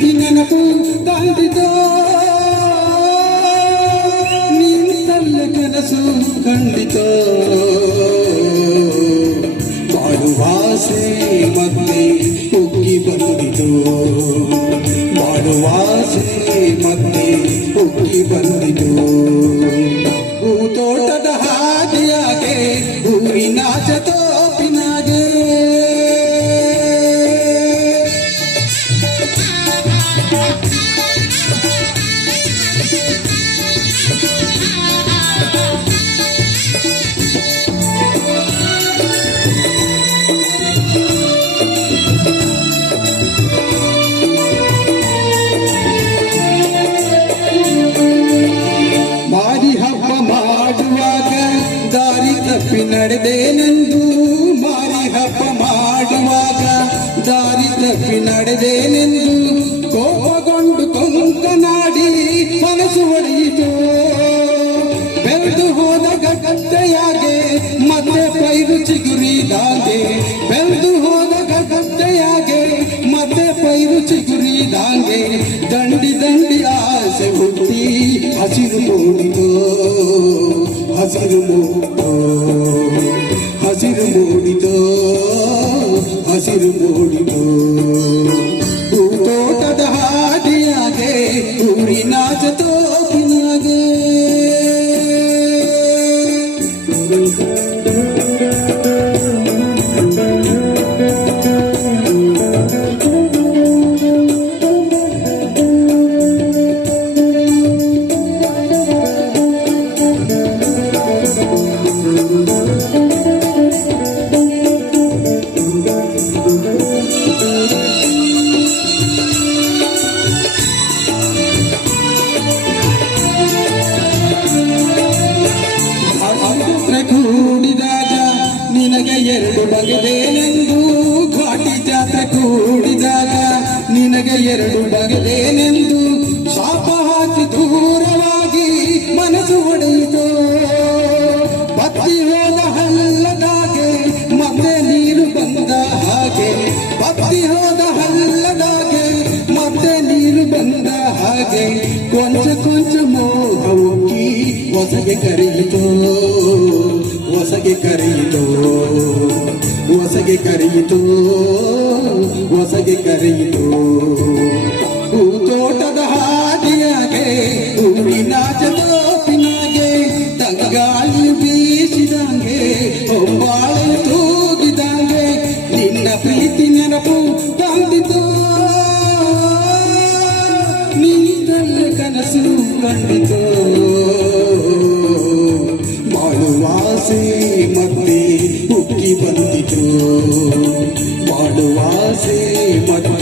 ಪ್ರೀತಿ ನೆನಪು ತಂದಿತೋ ನಿಂತಲ್ಲ ಕನಸು ಕಂಡಿತೋ ಬಾಳುವಾಸೆ ಮತ್ತೆ ಉಕ್ಕಿ ಬಂದಿತು ಬಾಳುವಾಸೆ ಮತ್ತೆ ಉಕ್ಕಿ ಬಂದಿತು ಹೂತೋಟದ ಹಾದಿಯಾಗೆ ಊರಿನ ಚತೋಪಿನಾಗೆ ತಪ್ಪಿ ನಡೆದೇನೆಂದು ಮಾರಿ ಹಬ್ಬ ಮಾಡುವಾಗ ದಾರಿ ತಪ್ಪಿ ನಡೆದೇನೆಂದು ಕೋಪಗೊಂಡು ಕೊಂಕನಾಡಿ ಮನಸ್ಸು ಒಡೆಯಿತು ಬೆಳೆದು ಹೋದ ಗದ್ದೆಯಾಗೆ ಮತ್ತೆ ಪೈರು ಚಿಗುರಿದಾಗೆ ಬೆಳೆದು ಹೋದ ಗದ್ದೆಯಾಗೆ ಮತ್ತೆ ಪೈರು ಚಿಗುರಿದಾಗೆ ದಂಡಿ ದಂಡಿ ಆಸೆ ಹುಟ್ಟಿ ಹಸಿರು ಮೂಡಿತು ಹಸಿರು ಮೂಡಿತೋ ಹಸಿರು ಮೂಡಿತೋ ಹಸಿರು ಮೂಡಿತೋ ಹೂತೋಟದ ಹಾದಿಯಾಗೆ ಊರಿನ ಚತೋಪಿನಾಗೆ ಕೂಡಿದಾಗ ನಿನಗೆ ಎರಡು ಬಗೆದೇನೆಂದು ಘಾಟಿ ಜಾತ್ರೆ ಕೂಡಿದಾಗ ನಿನಗೆ ಎರಡು ಬಗೆದೇನೆಂದು ಶಾಪ ಹಾಕಿ ದೂರವಾಗಿ ಮನಸ್ಸು ಒಡೆಯಿತು ಬತ್ತಿ ಹೋದ ಹಲ್ಲದಾಗೆ ಮತ್ತೆ ನೀರು ಬಂದ ಹಾಗೆ ಬತ್ತಿ ಹೋದ ಹಲ್ಲದಾಗೆ ಮತ್ತೆ ನೀರು ಬಂದ ಹಾಗೆ ಕೊಂಚ ಕೊಂಚ ಮೋಹ ಉಕ್ಕಿ ಹೊಸಗೆ ಕರೆಯಿತು ಹೊಸಗೆ ಕರೆಯಿತು ಹೊಸಗೆ ಕರೆಯಿತು ಹೊಸಗೆ ಕರೆಯಿತು ಹೂತೋಟದ ಹಾದಿಯಾಗೆ ಊರಿನ ಚತೋಪಿನಾಗೆ ತಂಗಾಳಿ ಬೀಸಿದಂಗೆ ಹೊಂಬಾಳೆ ತೂಗಿದಂಗೆ ನಿನ್ನ ಪ್ರೀತಿ ನೆನಪು ತಂದಿತು ನೀನಲ್ಲ ಕನಸು ಕಂಡಿತು ಬಾಳುವಾಸೆ ಮತ್ತೆ ಉಕ್ಕಿ ಬಂದಿತು ಬಾಳುವಾಸೆ ಮತ್ತೆ